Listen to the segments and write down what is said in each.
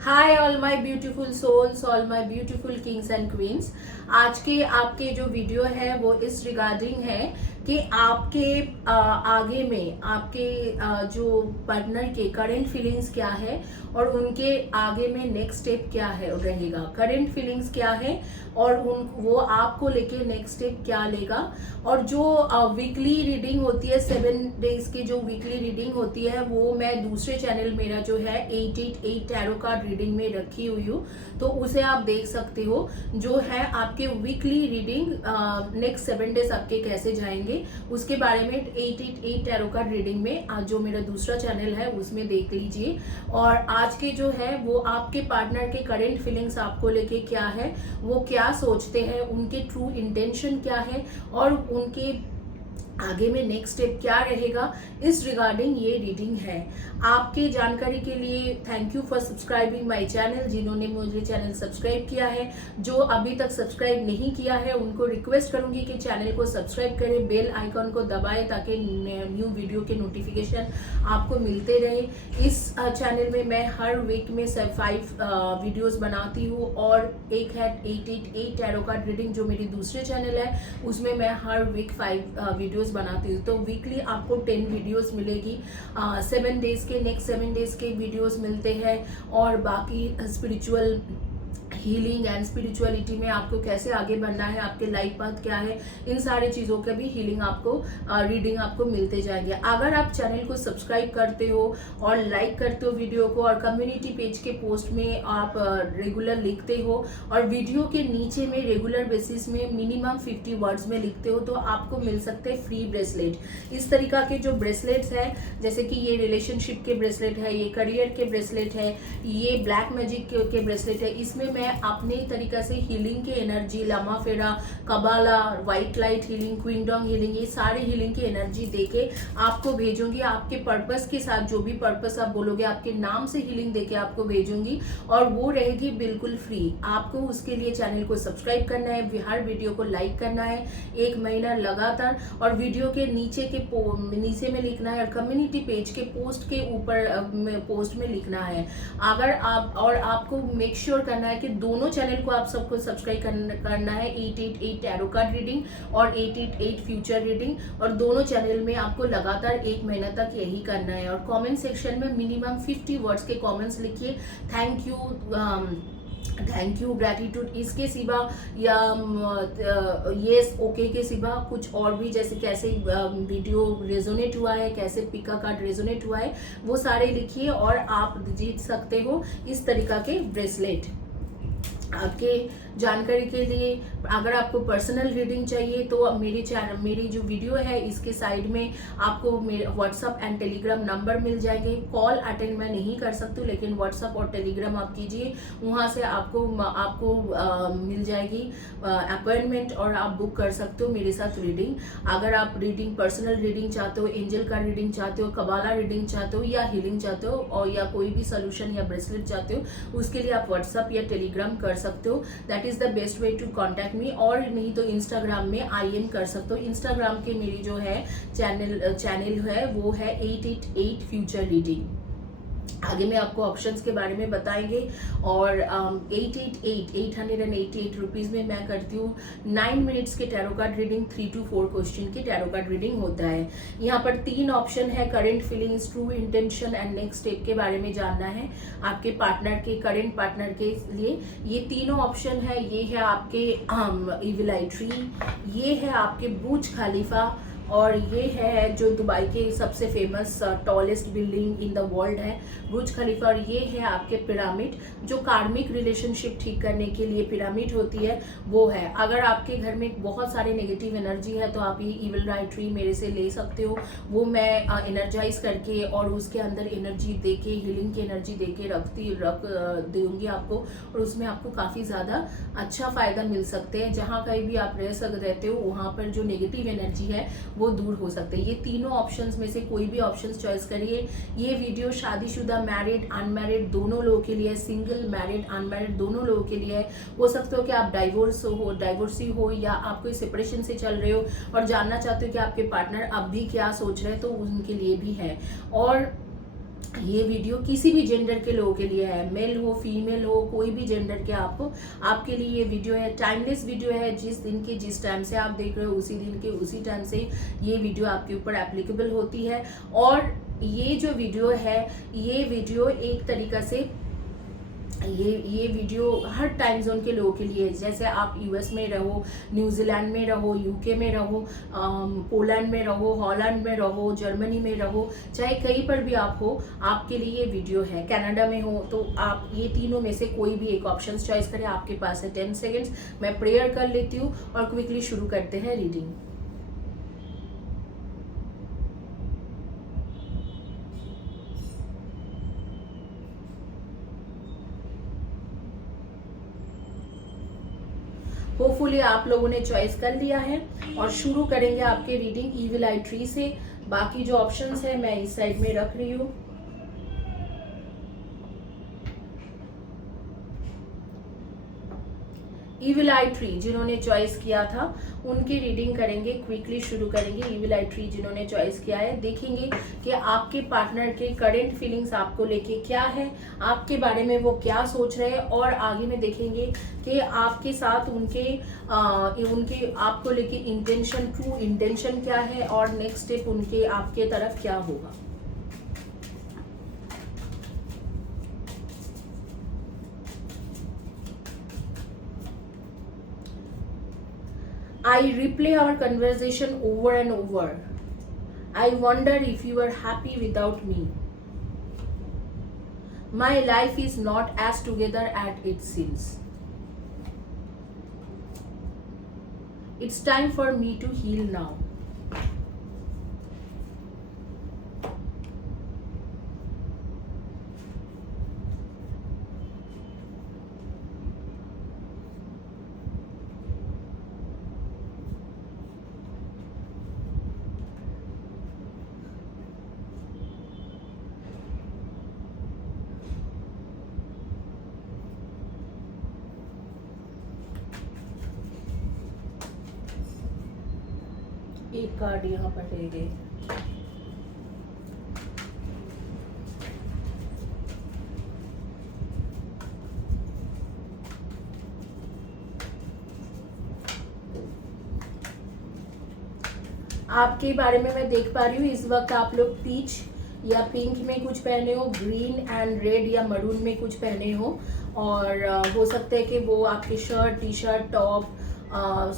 Hi all my beautiful souls, all my beautiful kings and queens. आज के आपके जो वीडियो है वो इस रिगार्डिंग है कि आपके आगे में आपके जो पार्टनर के करंट फीलिंग्स क्या है और उनके आगे में नेक्स्ट स्टेप क्या है रहेगा। करंट फीलिंग्स क्या है और वो आपको लेके नेक्स्ट स्टेप क्या लेगा। और जो वीकली रीडिंग होती है 7 डेज की जो वीकली रीडिंग होती है वो मैं दूसरे चैनल मेरा जो है 888 टैरो कार्ड रीडिंग में रखी हुई हूँ, तो उसे आप देख सकते हो। जो है आपके वीकली रीडिंग नेक्स्ट 7 डेज आपके कैसे जाएंगे उसके बारे में 888 टैरो कार्ड रीडिंग में जो मेरा दूसरा चैनल है उसमें देख लीजिए। और आज के जो है वो आपके पार्टनर के करंट फीलिंग्स आपको लेके क्या है, वो क्या सोचते हैं, उनके ट्रू इंटेंशन क्या है और उनके आगे में नेक्स्ट स्टेप क्या रहेगा, इस रिगार्डिंग ये रीडिंग है। आपके जानकारी के लिए thank you for subscribing my channel. जिन्होंने मुझे चैनल सब्सक्राइब किया है, जो अभी तक सब्सक्राइब नहीं किया है उनको रिक्वेस्ट करूंगी कि चैनल को सब्सक्राइब करें, बेल आइकॉन को दबाएं ताकि न्यू वीडियो के नोटिफिकेशन आपको मिलते रहे। इस चैनल में मैं हर वीक में 5 वीडियोस बनाती हूँ और एक है 888 टैरो कार्ड रीडिंग जो मेरी दूसरे चैनल है, उसमें मैं हर वीक 5 वीडियोस बनाती हूँ। तो वीकली आपको 10 वीडियोस मिलेगी। 7 डेज के नेक्स्ट 7 डेज के वीडियोस मिलते हैं और बाकी स्पिरिचुअल हीलिंग एंड स्पिरिचुअलिटी में आपको कैसे आगे बढ़ना है, आपके लाइफ पाथ क्या है, इन सारी चीज़ों का भी हीलिंग आपको रीडिंग आपको मिलते जाएंगे। अगर आप चैनल को सब्सक्राइब करते हो और लाइक करते हो वीडियो को और कम्युनिटी पेज के पोस्ट में आप रेगुलर लिखते हो और वीडियो के नीचे में रेगुलर बेसिस में मिनिमम 50 वर्ड्स में लिखते हो, तो आपको मिल सकते हैं फ्री ब्रेसलेट। इस तरीका के जो ब्रेसलेट्स है, जैसे कि ये रिलेशनशिप के ब्रेसलेट है, ये करियर के ब्रेसलेट है, ये ब्लैक मैजिक के ब्रेसलेट है। इसमें मैं अपने तरीका से हीलिंग के energy, Lama Fera, Kabbalah, white light healing, क्विंगडम हीलिंग, ये सारे हीलिंग की एनर्जी देके आपको भेजूंगी। आपके पर्पस के साथ जो भी पर्पस आप बोलोगे आपके नाम से हीलिंग देके आपको भेजूंगी और वो रहेगी बिल्कुल फ्री। आपको उसके लिए चैनल को सब्सक्राइब करना है, हर वीडियो को लाइक करना है 1 महीना लगातार, और वीडियो के नीचे में लिखना है और कम्युनिटी पेज के पोस्ट के ऊपर पोस्ट में लिखना है। अगर आप और आपको मेक श्योर करना है कि दोनों चैनल को आप सबको सब्सक्राइब करना है, 888 टैरो कार्ड रीडिंग और 888 फ्यूचर रीडिंग, और दोनों चैनल में आपको लगातार 1 महीना तक यही करना है। और कमेंट सेक्शन में मिनिमम 50 वर्ड्स के कमेंट्स लिखिए, थैंक यू, ग्रेटिट्यूड, इसके सिवा या यस ओके के सिवा कुछ और भी, जैसे कैसे वीडियो रेजोनेट हुआ है, कैसे पिका कार्ड रेजोनेट हुआ है, वो सारे लिखिए और आप जीत सकते हो इस तरीका के ब्रेसलेट। आपके जानकारी के लिए अगर आपको पर्सनल रीडिंग चाहिए तो मेरी जो वीडियो है इसके साइड में आपको मेरे व्हाट्सअप एंड टेलीग्राम नंबर मिल जाएंगे। कॉल अटेंड मैं नहीं कर सकती लेकिन व्हाट्सअप और टेलीग्राम आप कीजिए, वहाँ से आपको मिल जाएगी अपॉइंटमेंट और आप बुक कर सकते हो मेरे साथ रीडिंग। अगर आप रीडिंग पर्सनल रीडिंग चाहते हो, एंजल का रीडिंग चाहते हो, कबाला रीडिंग चाहते हो या हीलिंग चाहते हो और या कोई भी सोल्यूशन या ब्रेसलेट चाहते हो, उसके लिए आप व्हाट्सअप या टेलीग्राम कर सकते हो। That is the best way to contact me. और नहीं तो इंस्टाग्राम में IM कर सकते हो। इंस्टाग्राम के मेरी जो है चैनल है वो है 888 फ्यूचर रीडिंग। आगे में आपको ऑप्शंस के बारे में बताएंगे। और 888 रुपीज़ में मैं करती हूँ 9 मिनट्स के tarot card reading, 3 to 4 question की टैरो कार्ड रीडिंग होता है। यहाँ पर 3 ऑप्शन है, current feelings, true intention and next step के बारे में जानना है आपके पार्टनर के, करंट पार्टनर के लिए। ये तीनों ऑप्शन है। ये है आपके इविल आई ट्री, ये है आपके बुर्ज खलीफा, और ये है जो दुबई के सबसे famous tallest building in the world है, बुर्ज खलीफा। और ये है आपके पिरामिड, जो कार्मिक रिलेशनशिप ठीक करने के लिए पिरामिड होती है वो है। अगर आपके घर में बहुत सारे नेगेटिव एनर्जी है तो आप ये इविल राइट ट्री मेरे से ले सकते हो। वो मैं एनर्जाइज करके और उसके अंदर एनर्जी देके, हीलिंग की एनर्जी देके रख दूंगी आपको, और उसमें आपको काफ़ी ज़्यादा अच्छा फ़ायदा मिल सकते हैं। जहाँ कहीं भी आप रहते हो वहाँ पर जो नेगेटिव एनर्जी है वो दूर हो सकते हैं। ये तीनों ऑप्शंस में से कोई भी ऑप्शंस चॉइस करिए। ये वीडियो शादीशुदा, मैरिड, अनमैरिड दोनों लोगों के लिए, सिंगल, मैरिड, अनमैरिड दोनों लोगों के लिए है। हो सकता हो कि आप डाइवोर्सी हो या आप कोई सेपरेशन से चल रहे हो और जानना चाहते हो कि आपके पार्टनर अब भी क्या सोच रहे हैं, तो उनके लिए भी है। और ये वीडियो किसी भी जेंडर के लोगों के लिए है, मेल हो फीमेल हो, कोई भी जेंडर के आपको, आपके लिए ये वीडियो है। टाइमलेस वीडियो है, जिस दिन के जिस टाइम से आप देख रहे हो उसी दिन के उसी टाइम से ये वीडियो आपके ऊपर एप्लीकेबल होती है। और ये जो वीडियो है, ये वीडियो एक तरीका से ये वीडियो हर टाइम जोन के लोगों के लिए, जैसे आप यूएस में रहो, न्यूजीलैंड में रहो, यूके में रहो, पोलैंड में रहो, हॉलैंड में रहो, जर्मनी में रहो, चाहे कहीं पर भी आप हो, आपके लिए ये वीडियो है। कनाडा में हो तो आप ये तीनों में से कोई भी एक ऑप्शन चॉइस करें। आपके पास है 10 सेकेंड्स। मैं प्रेयर कर लेती हूँ और क्विकली शुरू करते हैं रीडिंग। होपफुली आप लोगों ने चॉइस कर लिया है और शुरू करेंगे आपके रीडिंग इविल आई ट्री से। बाकी जो ऑप्शंस है मैं इस साइड में रख रही हूँ। इविल आई ट्री जिन्होंने चॉइस किया था उनकी रीडिंग करेंगे, क्विकली शुरू करेंगे। इविल आई ट्री जिन्होंने चॉइस किया है, देखेंगे कि आपके पार्टनर के करंट फीलिंग्स आपको लेके क्या है, आपके बारे में वो क्या सोच रहे हैं, और आगे में देखेंगे कि आपके साथ उनके आपको लेके इंटेंशन, ट्रू इंटेंशन क्या है, और नेक्स्ट स्टेप उनके आपके तरफ क्या होगा। I replay our conversation over and over. I wonder if you are happy without me. My life is not as together as it seems. It's time for me to heal now. एक card यहाँ पर रह गए। आपके बारे में मैं देख पा रही हूँ इस वक्त आप लोग पीच या पिंक में कुछ पहने हो, ग्रीन एंड रेड या मरून में कुछ पहने हो, और हो सकता है कि वो आपके shirt, T shirt, top,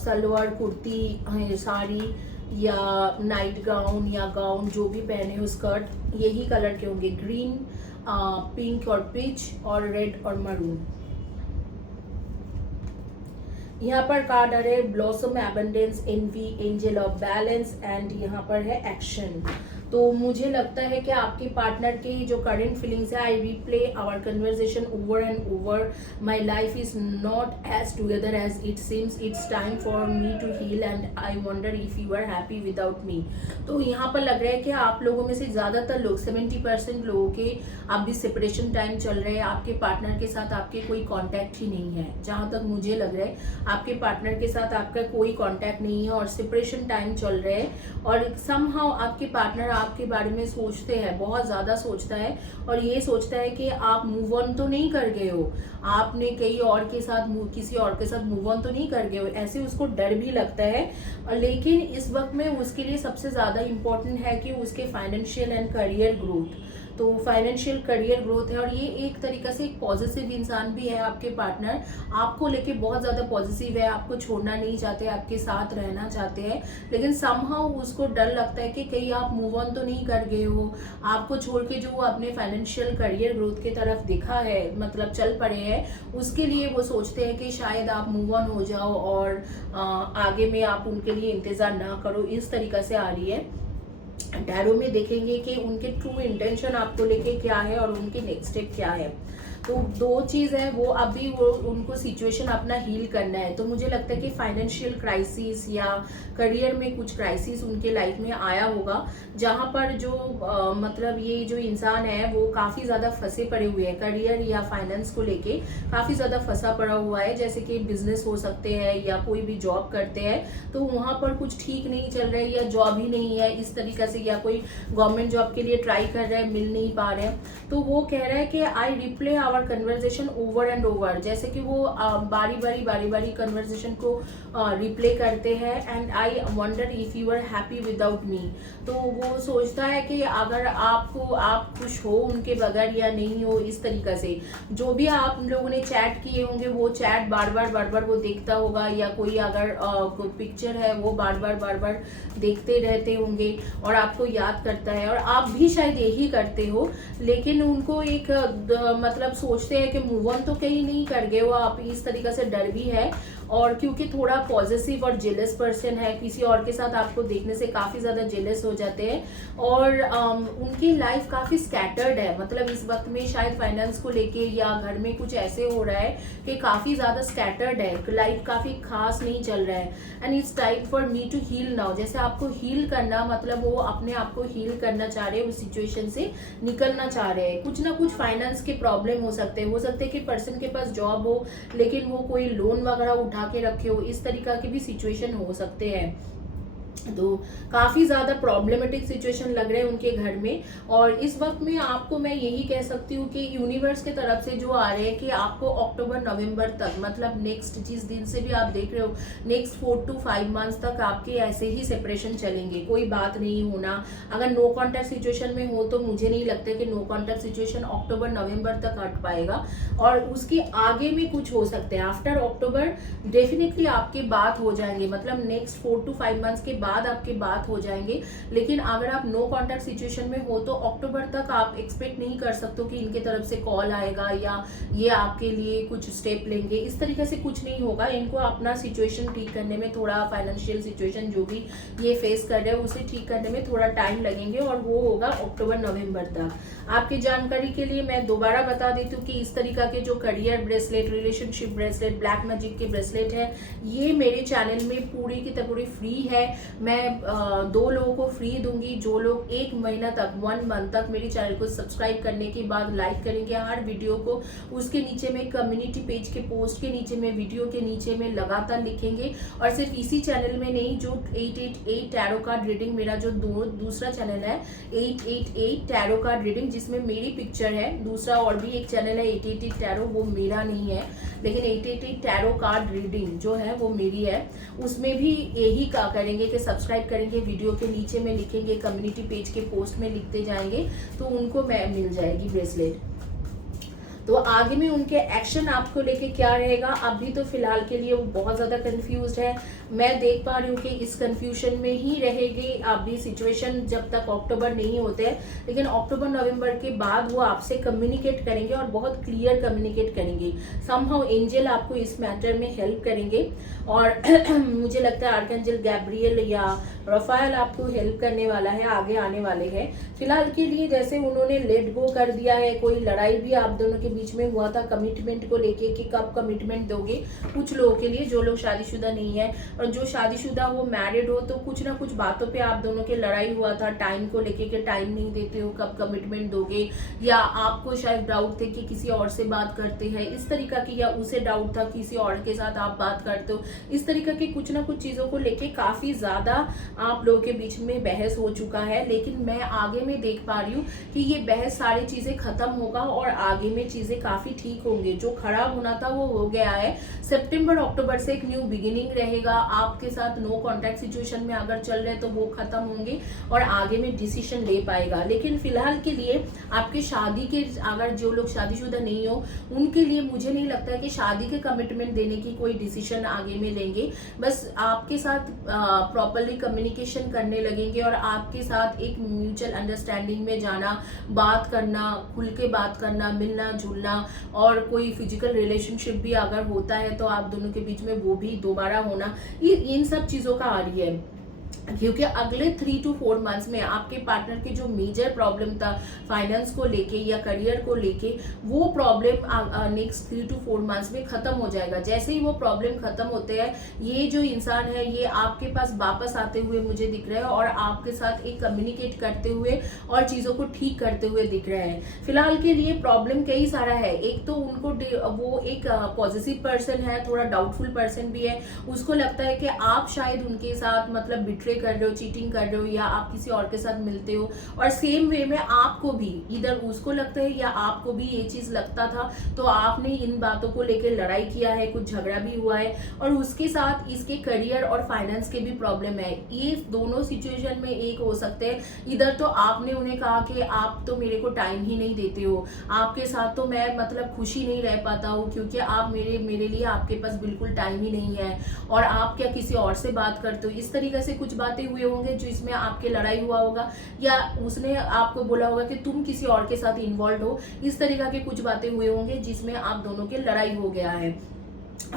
salwar, kurti, sari या नाइट गाउन या गाउन जो भी पहने हो, स्कर्ट, यही कलर के होंगे, ग्रीन, पिंक और पीच और रेड और मरून। यहाँ पर कार्ड आ रहे हैं blossom, abundance, envy, angel of balance and यहाँ पर है एक्शन। तो मुझे लगता है कि आपके पार्टनर की जो करंट फीलिंग्स है, I replay our conversation over and over, my life is not as together as it seems, it's time for me to heal and I wonder if you are happy without me. तो यहाँ पर लग रहा है कि आप लोगों में से ज़्यादातर लोग, 70% लोगों के अभी सेपरेशन टाइम चल रहे हैं। आपके पार्टनर के साथ आपके कोई कॉन्टैक्ट ही नहीं है, जहाँ तक मुझे लग रहा है आपके पार्टनर के साथ आपका कोई कॉन्टैक्ट नहीं है और सेपरेशन टाइम चल रहे हैं। और समहाउ आपके पार्टनर आपके बारे में सोचते हैं, बहुत ज़्यादा सोचता है, और ये सोचता है कि आप मूव ऑन तो नहीं कर गए हो, आपने कई और के साथ, किसी और के साथ मूव ऑन तो नहीं कर गए हो, ऐसे उसको डर भी लगता है। लेकिन इस वक्त में उसके लिए सबसे ज़्यादा इम्पोर्टेंट है कि उसके फाइनेंशियल एंड करियर ग्रोथ, तो फाइनेंशियल करियर ग्रोथ है। और ये एक तरीका से एक पॉजिटिव इंसान भी है। आपके पार्टनर आपको लेके बहुत ज़्यादा पॉजिटिव है, आपको छोड़ना नहीं चाहते, आपके साथ रहना चाहते हैं, लेकिन समहाउ उसको डर लगता है कि कहीं आप मूव ऑन तो नहीं कर गए हो, आपको छोड़ के जो वो अपने फाइनेंशियल करियर ग्रोथ की तरफ दिखा है, मतलब चल पड़े हैं, उसके लिए वो सोचते हैं कि शायद आप मूव ऑन हो जाओ और आगे में आप उनके लिए इंतज़ार ना करो। इस तरीका से आ रही है। टैरो में देखेंगे कि उनके ट्रू इंटेंशन आपको लेके क्या है और उनके नेक्स्ट स्टेप क्या है। तो दो चीज़ है, वो अभी वो उनको सिचुएशन अपना हील करना है। तो मुझे लगता है कि फाइनेंशियल क्राइसिस या करियर में कुछ क्राइसिस उनके लाइफ में आया होगा, जहाँ पर जो मतलब ये जो इंसान है वो काफ़ी ज़्यादा फंसे पड़े हुए हैं, करियर या फाइनेंस को लेके काफ़ी ज़्यादा फंसा पड़ा हुआ है। जैसे कि बिजनेस हो सकते हैं या कोई भी जॉब करते हैं तो वहाँ पर कुछ ठीक नहीं चल रहा है, या जॉब ही नहीं है इस तरीके से, या कोई गवर्नमेंट जॉब के लिए ट्राई कर रहा है, मिल नहीं पा रहे हैं। तो वो कह रहा है कि I replay our conversation over and over, जैसे कि वो बारी बारी कन्वर्जेशन को रिप्ले करते हैं। And I wonder if you are happy without me, तो वो सोचता है कि अगर आप खुश हो उनके बगैर या नहीं हो, इस तरीके से जो भी आप लोगों ने चैट किए होंगे वो चैट बार बार वो देखता होगा, या कोई अगर कोई पिक्चर है वो बार बार देखते रहते होंगे और आपको याद करता है, और आप भी शायद यही करते हो। लेकिन उनको एक मतलब सोचते हैं कि मूव ऑन तो कहीं नहीं कर गए हो आप, इस तरीके से डर भी है। और क्योंकि थोड़ा पॉजिटिव और जेलस पर्सन है, किसी और के साथ आपको देखने से काफ़ी ज़्यादा जेलस हो जाते हैं। और उनकी लाइफ काफ़ी स्कैटर्ड है, मतलब इस वक्त में शायद फाइनेंस को लेके या घर में कुछ ऐसे हो रहा है कि काफ़ी ज़्यादा स्कैटर्ड है, लाइफ काफ़ी खास नहीं चल रहा है। And it's time for me to heal now, जैसे आपको हील करना, मतलब वो अपने आप को हील करना चाह रहे हैं, उस सिचुएशन से निकलना चाह रहे हैं। कुछ ना कुछ फाइनेंस के प्रॉब्लम हो सकते हैं कि पर्सन के पास जॉब हो लेकिन वो कोई लोन वगैरह उठा के रखे हो, इस तरीका के भी सिचुएशन हो सकते हैं। तो काफ़ी ज़्यादा प्रॉब्लमेटिक सिचुएशन लग रहे हैं उनके घर में। और इस वक्त में आपको मैं यही कह सकती हूँ कि यूनिवर्स के तरफ से जो आ रहे हैं कि आपको अक्टूबर नवंबर तक, मतलब नेक्स्ट जिस दिन से भी आप देख रहे हो, नेक्स्ट 4 to 5 मंथ्स तक आपके ऐसे ही सेपरेशन चलेंगे, कोई बात नहीं होना। अगर नो कॉन्टैक्ट सिचुएशन में हो तो मुझे नहीं लगता कि नो कॉन्टैक्ट सिचुएशन अक्टूबर नवंबर तक हट पाएगा, और उसके आगे में कुछ हो सकते हैं। आफ्टर अक्टूबर डेफिनेटली आपके बात हो जाएंगे, मतलब नेक्स्ट 4 to 5 मंथ्स के बाद आपके बात हो जाएंगे। लेकिन अगर आप नो कॉन्टैक्ट सिचुएशन में हो तो अक्टूबर तक आप एक्सपेक्ट नहीं कर सकते कि इनके तरफ से कॉल आएगा या ये आपके लिए कुछ स्टेप लेंगे, इस तरीके से कुछ नहीं होगा। इनको अपना सिचुएशन ठीक करने में, थोड़ा फाइनेंशियल सिचुएशन जो भी ये फेस कर रहे हैं उसे ठीक करने में थोड़ा टाइम लगेंगे, और वो होगा अक्टूबर नवंबर तक। आपकी जानकारी के लिए मैं दोबारा बता देती हूँ कि इस तरीका के जो career bracelet, relationship bracelet, black magic के ब्रेसलेट है, ये मेरे चैनल में पूरी की पूरी फ्री है। मैं 2 लोगों को फ्री दूंगी, जो लोग 1 महीना तक, 1 मंथ तक मेरे चैनल को सब्सक्राइब करने के बाद लाइक करेंगे हर वीडियो को। उसके नीचे में कम्युनिटी पेज के पोस्ट के नीचे में, वीडियो के नीचे में लगातार लिखेंगे। और सिर्फ इसी चैनल में नहीं, जो 888 टैरो कार्ड रीडिंग, मेरा जो दूसरा चैनल है 888 टैरो कार्ड रीडिंग, जिसमें मेरी पिक्चर है, दूसरा और भी एक चैनल है 888 टैरो, वो मेरा नहीं है, लेकिन 888 टैरो कार्ड रीडिंग जो है वो मेरी है। उसमें भी यही करेंगे कि सब्सक्राइब करेंगे, वीडियो के नीचे में लिखेंगे, कम्युनिटी पेज के पोस्ट में लिखते जाएंगे, तो उनको मिल जाएगी ब्रेसलेट। तो आगे में उनके एक्शन आपको लेके क्या रहेगा, अभी तो फिलहाल के लिए वो बहुत ज़्यादा कंफ्यूज है। मैं देख पा रही हूँ कि इस कंफ्यूजन में ही रहेगी अभी सिचुएशन जब तक अक्टूबर नहीं होते हैं। लेकिन अक्टूबर नवंबर के बाद वो आपसे कम्युनिकेट करेंगे और बहुत क्लियर कम्युनिकेट करेंगे। समहाउ एंजल आपको इस मैटर में हेल्प करेंगे, और मुझे लगता है आर्कएंजल गैब्रियल या रफाएल आपको हेल्प करने वाला है, आगे आने वाले हैं। फिलहाल के लिए जैसे उन्होंने लेट गो कर दिया है, कोई लड़ाई भी आप दोनों के बीच में हुआ था कमिटमेंट को लेके कि कब कमिटमेंट दोगे, कुछ लोगों के लिए, जो लोग शादीशुदा नहीं है, और जो शादीशुदा वो मैरिड हो, तो कुछ ना कुछ बातों पे आप दोनों के लड़ाई हुआ था टाइम को लेके कि टाइम नहीं देते हो, कब कमिटमेंट दोगे, या आपको शायद डाउट थे कि किसी और से बात करते हैं इस तरीका की, या उसे डाउट था किसी और के साथ आप बात करते हो, इस तरीका की कुछ ना कुछ चीजों को लेके काफी ज्यादा आप लोगों के बीच में बहस हो चुका है। लेकिन मैं आगे में देख पा रही हूँ कि ये बहस सारी चीजें खत्म होगा और आगे में चीजें काफी ठीक होंगे। जो खराब होना था वो हो गया है। सितंबर अक्टूबर से एक न्यू बिगिनिंग रहेगा। आपके साथ नो कॉन्टैक्ट सिचुएशन में अगर चल रहे तो वो खत्म होंगे और आगे में डिसीजन ले पाएगा। लेकिन फिलहाल के लिए आपके शादी के, अगर जो लोग शादीशुदा नहीं हो उनके लिए मुझे नहीं लगता है कि शादी के कमिटमेंट देने की कोई डिसीजन आगे में लेंगे। बस आपके साथ प्रॉपरली कम्युनिकेशन करने लगेंगे और आपके साथ एक म्यूचुअल अंडरस्टैंडिंग में जाना, बात करना, खुल के बात करना, मिलना जुलना, और कोई फिजिकल रिलेशनशिप भी अगर होता है तो आप दोनों के बीच में वो भी दोबारा होना, इन सब चीजों का आ रही है। क्योंकि अगले 3 to 4 मंथ्स में आपके पार्टनर के जो मेजर प्रॉब्लम था फाइनेंस को लेके या करियर को लेके, वो प्रॉब्लम नेक्स्ट 3 to 4 मंथ्स में खत्म हो जाएगा। जैसे ही वो प्रॉब्लम खत्म होते हैं, ये जो इंसान है ये आपके पास वापस आते हुए मुझे दिख रहा है और आपके साथ एक कम्युनिकेट करते हुए और चीज़ों को ठीक करते हुए दिख रहे हैं। फिलहाल के लिए प्रॉब्लम कई सारा है। एक तो उनको वो एक पॉजिटिव पर्सन है, थोड़ा डाउटफुल पर्सन भी है। उसको लगता है कि आप शायद उनके साथ मतलब बिट्रे कर रहे हो, चीटिंग कर रहे हो या आप किसी और के साथ मिलते हो, और सेम वे में आपको भी इधर उसको लगता है या आपको भी ये चीज लगता था, तो आपने इन बातों को लेकर लड़ाई किया है, कुछ झगड़ा भी हुआ है, और उसके साथ इसके करियर और फाइनेंस के भी प्रॉब्लम है। ये दोनों सिचुएशन में एक हो सकते हैं, इधर तो आपने उन्हें कहा कि आप तो मेरे को टाइम ही नहीं देते हो, आपके साथ तो मैं मतलब खुशी नहीं रह पाता हूँ क्योंकि आप मेरे लिए आपके पास बिल्कुल टाइम ही नहीं है, और आप क्या किसी और से बात करते हो। इस तरीके से कुछ बातें हुए होंगे जिसमें आपके लड़ाई हुआ होगा, या उसने आपको बोला होगा कि तुम किसी और के साथ इन्वॉल्व हो। इस तरीके के कुछ बातें हुए होंगे जिसमें आप दोनों की लड़ाई हो गया है,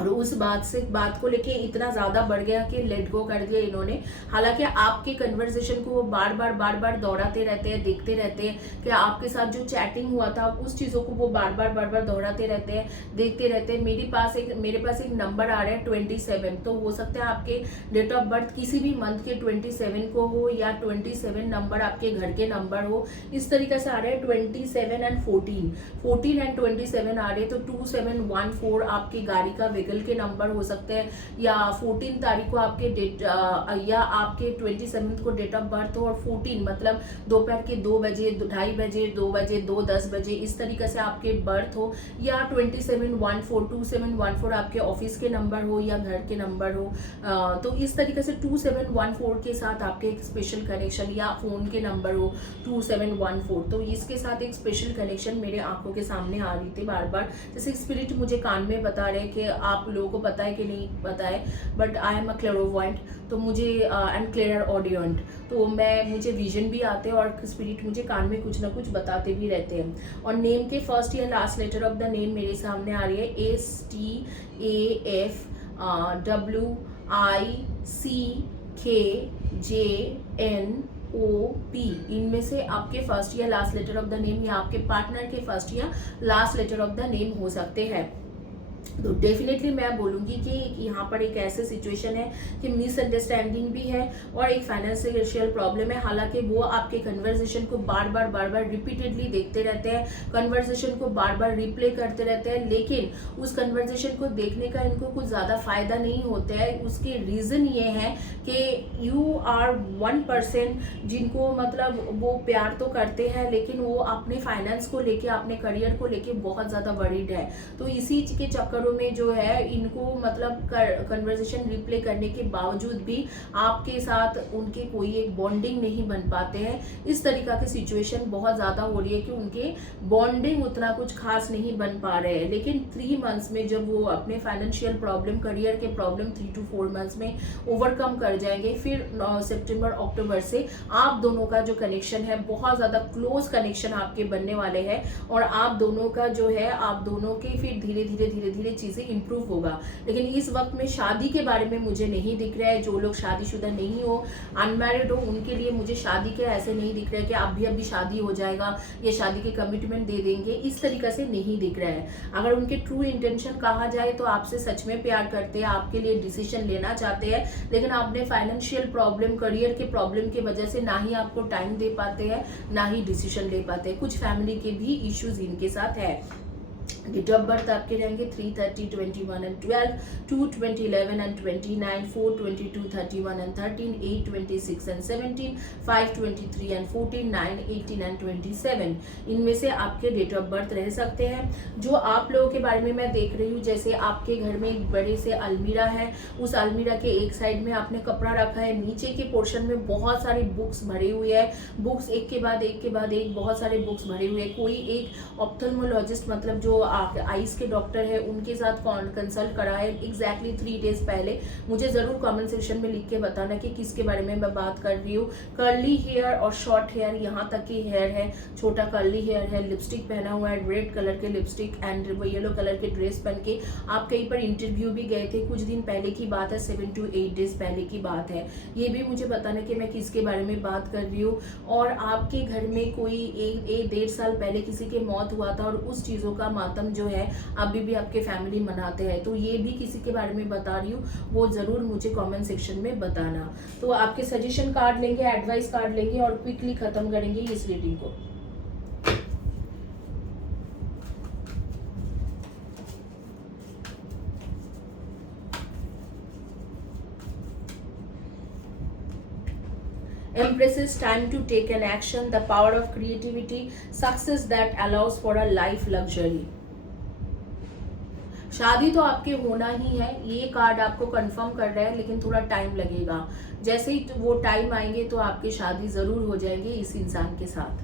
और उस बात को लेके इतना ज्यादा बढ़ गया कि लेट गो कर दिया इन्होंने। हालांकि आपके कन्वर्सेशन को वो बार बार दोहराते रहते हैं, देखते रहते हैं कि आपके साथ जो चैटिंग हुआ था उस चीजों को वो बार बार दोहराते रहते हैं, देखते रहते हैं। मेरे पास एक नंबर आ रहा है 27, तो हो सकता है आपके डेट ऑफ बर्थ किसी भी मंथ के 27 को हो, या 27 नंबर आपके घर के नंबर हो। इस तरीके से आ रहे हैं 27 एंड 14 एंड 27 आ रहे, तो 2714 आपकी गाड़ी का व्हीकल के नंबर हो सकते हैं, या 14 तारीख को आपके डेट या आपके 27 को डेट ऑफ बर्थ हो, और 14 मतलब दोपहर के 2 बजे, 2:30 बजे, 2 बजे, 2:10 बजे, इस तरीके से आपके बर्थ हो, या 2714 आपके ऑफिस के नंबर हो या घर के नंबर हो। तो इस तरीके से 2714 के साथ आपके एक स्पेशल कनेक्शन, या फोन के नंबर हो 2714, तो इसके साथ एक स्पेशल कनेक्शन मेरे आंखों के सामने आ रही थी बार बार। जैसे स्पिरिट मुझे कान में बता रहे कि आप लोगों को पता है कि नहीं पता है, बट आई एम अ क्लेरोवॉयंट, तो मुझे एंड क्लियर ऑडियंट, तो मुझे विजन भी आते हैं और स्पिरिट मुझे कान में कुछ ना कुछ बताते भी रहते हैं। और नेम के फर्स्ट या last letter of the name मेरे सामने आ रही है STAFWICKJNOP। इनमें से आपके फर्स्ट या last letter of the name या आपके पार्टनर के फर्स्ट या last letter of the name हो सकते हैं। तो डेफिनेटली मैं बोलूँगी कि यहाँ पर एक ऐसे सिचुएशन है कि मिसअंडरस्टैंडिंग भी है और एक फाइनेंशियल प्रॉब्लम है। हालांकि वो आपके कन्वर्सेशन को बार बार रिपीटेडली देखते रहते हैं, कन्वर्सेशन को बार बार रिप्ले करते रहते हैं, लेकिन उस कन्वर्सेशन को देखने का इनको कुछ ज़्यादा फायदा नहीं होता है। उसके रीज़न ये है कि यू आर वन पर्सन जिनको मतलब वो प्यार तो करते हैं, लेकिन वो अपने फाइनेंस को लेके, अपने करियर को लेके बहुत ज़्यादा वरीड है। तो इसी के चक्करों में जो है इनको मतलब कन्वर्सेशन रिप्ले करने के बावजूद भी आपके साथ उनके कोई एक बॉन्डिंग नहीं बन पाते हैं। इस तरीका की सिचुएशन बहुत ज़्यादा हो रही है कि उनके बॉन्डिंग उतना कुछ खास नहीं बन पा रहे हैं। लेकिन 3 मंथ्स में जब वो अपने फाइनेंशियल प्रॉब्लम, करियर के प्रॉब्लम 3 to 4 मंथ्स में ओवरकम कर जाएंगे, फिर सितंबर अक्टूबर से आप दोनों का जो कनेक्शन है बहुत ज़्यादा क्लोज कनेक्शन आपके बनने वाले हैं, और आप दोनों का जो है, आप दोनों के फिर धीरे धीरे चीजें इंप्रूव होगा। लेकिन इस वक्त में शादी के बारे में मुझे नहीं दिख रहा है। जो लोग शादीशुदा नहीं हो, अनमैरिड हो, उनके लिए मुझे शादी के ऐसे नहीं दिख रहा है कि अभी शादी हो जाएगा या शादी के कमिटमेंट दे देंगे, इस तरीके से नहीं दिख रहा है। अगर उनके ट्रू इंटेंशन कहा जाए तो आपसे सच में प्यार करते हैं, आपके लिए डिसीजन लेना चाहते हैं, लेकिन आपने फाइनेंशियल प्रॉब्लम, करियर के प्रॉब्लम की वजह से ना ही आपको टाइम दे पाते हैं, ना ही डिसीजन ले पाते हैं। कुछ फैमिली के भी इश्यूज इनके साथ है। डेट ऑफ बर्थ आपके रहेंगे 3:30, 21 and 12, 2, 20, 11 and 29, 4, 22, 31 and 13, 8, 26 and 17, 5, 23 and 14, 9, 18 and 27। इनमें से आपके डेट ऑफ बर्थ रह सकते हैं। जो आप लोगों के बारे में मैं देख रही हूँ, जैसे आपके घर में एक बड़े से अलमीरा है, उस अलमीरा के एक साइड में आपने कपड़ा रखा है, नीचे के पोर्शन में बहुत सारी बुक्स भरी हुई है, बुक्स एक के बाद एक बहुत सारे बुक्स भरे हुए हैं। कोई एक ऑप्थेल्मोलॉजिस्ट मतलब जो आइस के डॉक्टर है उनके साथ कंसल्ट करा है एग्जैक्टली 3 डेज पहले। मुझे ज़रूर कमेंट सेक्शन में लिख के बताना कि किसके बारे में मैं बात कर रही हूँ। कर्ली हेयर और शॉर्ट हेयर, यहाँ तक की हेयर है, छोटा कर्ली हेयर है, लिपस्टिक पहना हुआ है, रेड कलर के लिपस्टिक एंड येलो कलर के ड्रेस पहन के आप कहीं पर इंटरव्यू भी गए थे, कुछ दिन पहले की बात है, 7 to 8 डेज पहले की बात है। ये भी मुझे बताना कि मैं किसके बारे में बात कर रही हूँ। और आपके घर में कोई 1-1.5 साल पहले किसी की मौत हुआ था और उस चीज़ों का मातम जो है अभी भी आपके फैमिली मनाते हैं, तो ये भी किसी के बारे में बता रही हूँ, वो ज़रूर मुझे कमेंट सेक्शन में बताना। तो आपके सजेशन कार्ड लेंगे, एडवाइस कार्ड लेंगे और क्विकली ख़त्म करेंगे इस रीडिंग को। Empresses, time to take an action, the power of creativity, success that allows for a life luxury. शादी तो आपके होना ही है, ये कार्ड आपको कंफर्म कर रहा है, लेकिन थोड़ा टाइम लगेगा। जैसे ही वो टाइम आएंगे तो आपकी शादी जरूर हो जाएगी इस इंसान के साथ।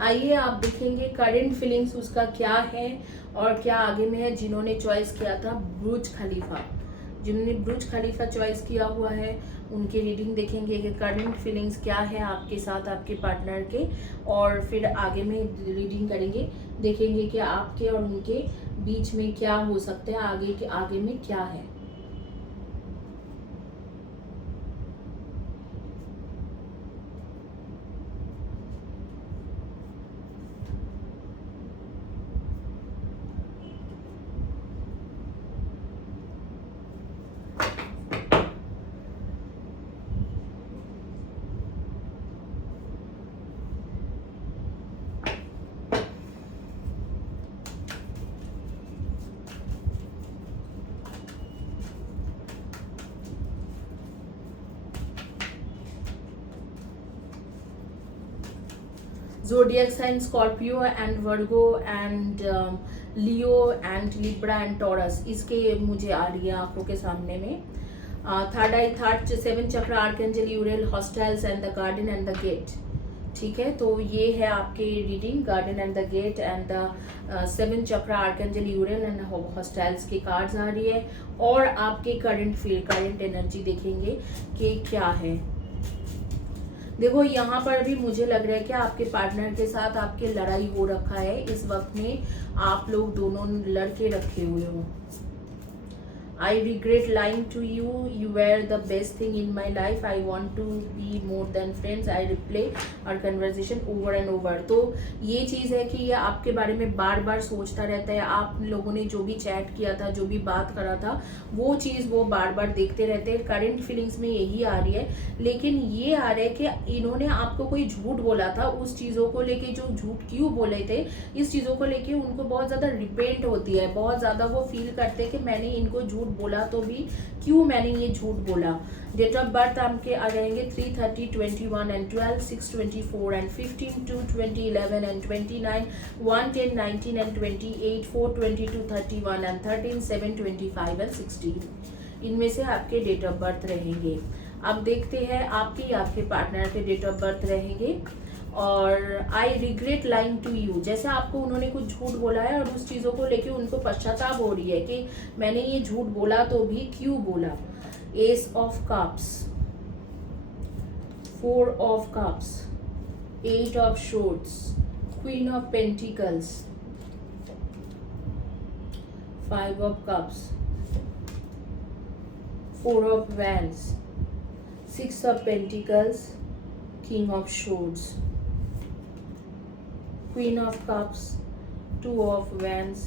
आइए आप देखेंगे करंट फीलिंग्स उसका क्या है और क्या आगे में है। जिन्होंने चॉइस किया था बुर्ज खलीफा, जिन्होंने बुर्ज खलीफा चॉइस किया हुआ है, उनकी रीडिंग देखेंगे कि करंट फीलिंग्स क्या है आपके साथ, आपके पार्टनर के, और फिर आगे में रीडिंग करेंगे, देखेंगे कि आपके और उनके बीच में क्या हो सकता है, आगे में क्या है। Zodiac sign Scorpio and Virgo and Leo and Libra and Taurus, इसके मुझे आ रही है आंखों के सामने में। Third I third 7 chakra archangel Uriel, hostiles and the garden and the gate. ठीक है, तो ये है आपकी reading, garden and the gate and the 7 chakra archangel Euryale and हॉस्टाइल्स की कार्ड्स आ रही है। और आपके करंट एनर्जी देखेंगे कि क्या है। देखो यहाँ पर भी मुझे लग रहा है कि आपके पार्टनर के साथ आपके लड़ाई हो रखा है, इस वक्त में आप लोग दोनों लड़के रखे हुए हो। I regret lying to you. You were the best thing in my life. I want to be more than friends. I replay our conversation over and over. तो ये चीज़ है कि ये आपके बारे में बार बार सोचता रहता है। आप लोगों ने जो भी चैट किया था, जो भी बात करा था, वो चीज़ वो बार बार देखते रहते हैं। करंट फीलिंग्स में यही आ रही है, लेकिन ये आ रहा है कि इन्होंने आपको कोई झूठ बोला था, उस चीज़ों को लेके जो झूठ क्यों बोले थे, इस चीज़ों को लेके उनको बहुत ज़्यादा रिपेंट होती है, बहुत ज़्यादा वो फील करते हैं कि मैंने इनको झूठ बोला तो भी क्यों मैंने ये झूठ बोला। डेट ऑफ बर्थ आपके आ जाएंगे 3:30, 21 and 12, 6:24 and 15, 2:20, 11 and 29, 1:10, 19 and 28, 4:22, 31 and 13, 7:25 and 16। इनमें से आपके डेट ऑफ बर्थ रहेंगे। अब देखते हैं आपके पार्टनर के डेट ऑफ बर्थ रहेंगे। और I regret lying to you, जैसे आपको उन्होंने कुछ झूठ बोला है और उस चीज़ों को लेके उनको पश्चाताप हो रही है कि मैंने ये झूठ बोला तो भी क्यों बोला। S of cups, 4 of cups, 8 of shorts, queen of pentacles, 5 of cups, 4 of wands, 6 of pentacles, king of shorts, Queen of Cups, 2 of Wands,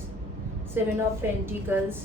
7 of Pentacles